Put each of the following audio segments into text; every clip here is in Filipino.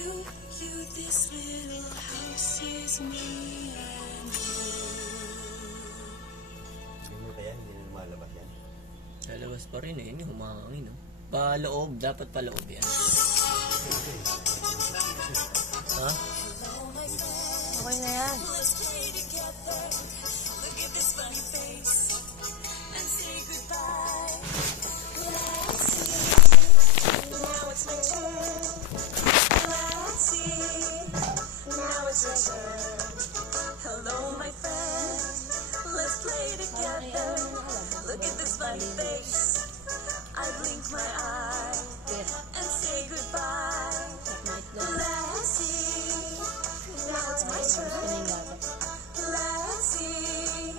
this little house is me and you. Hindi kaya, hindi na lumalabas yan. Lalabas pa rin eh, hindi humangin. Paloob, dapat paloob yan. Ha? Okay na yan. Let's play together. Look at this funny face and say goodbye. Let's see. Now it's my turn. Let's see. Now it's your turn. Hello, my friend. Let's play together. Look at this funny face. I blink my eye and say goodbye. Let's see. Now it's my turn. Let's see.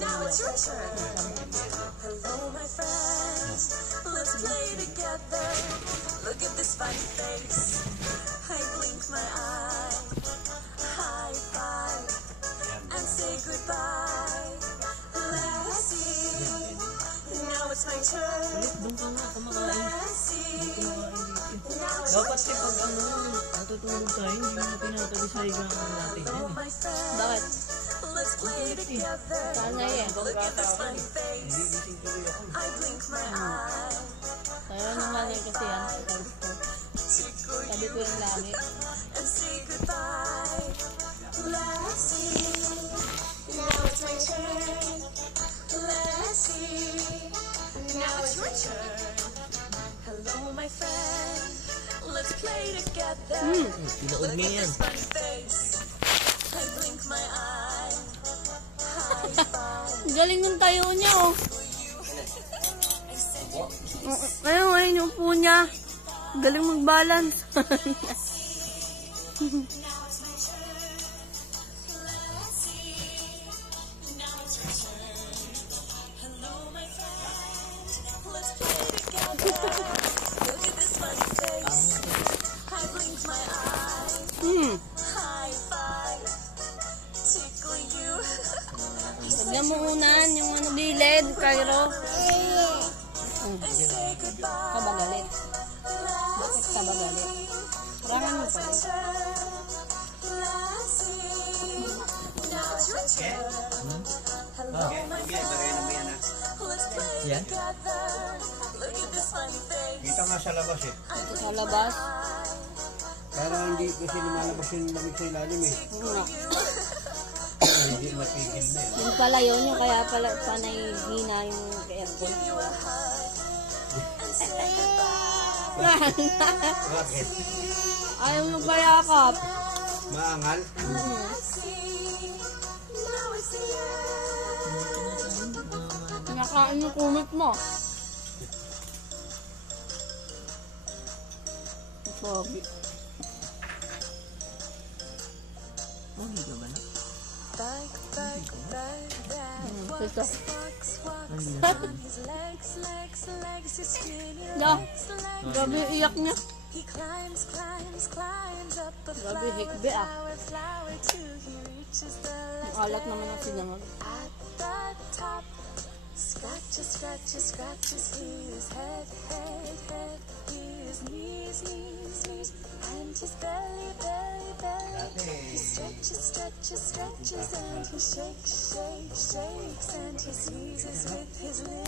Now it's your turn. Hello, my friends. Let's play together. Look at this funny face. I blink my eye. High five and say goodbye. Let's see. Now it's my turn. Let's see. Now it's Dapat si pag natutulog tayo, hindi mo pinatali sa higaan natin. my friend. Bakit? Let's play together. Sana yan. Look at this funny face. I blink my eye. Kaya naman eh kasi yan. Tickle Sabi ko you yung langit. and say goodbye. Let's see. Now it's my turn. Let's see. Now it's your turn. Hello, my friend. Let's play together. Tinood Look mo at yan. this funny face. I blink my eye. High five. Galing yung tayo niya oh. Ayun yung upo niya. Galing mag-balance. Tignan mo unan yung ano gilid, Cairo. Ka ba galit? Bakit ka ba galit? Parangan mo pa rin. Yan? Kita nga sa labas eh. Sa labas. Pero hindi kasi lumalabas yung lamig sa ilalim eh. Hindi mapigil na eh. Yung pala yun, yung kaya pala panay hina yung aircon. Bakit? Ayaw mo bayakap. Maangal? Nakain yung kumit mo. Sabi. Hindi ka ba na? Ito. Grabe iyak niya. Grabe hikbi ah. Ang alat naman ang sinangag. Scratches, scratches, scratches his head, head, head, his knees, knees, knees, and his belly, belly, belly. He stretches, stretches, stretches, and he shakes, shakes, shakes, and he sneezes with his lips.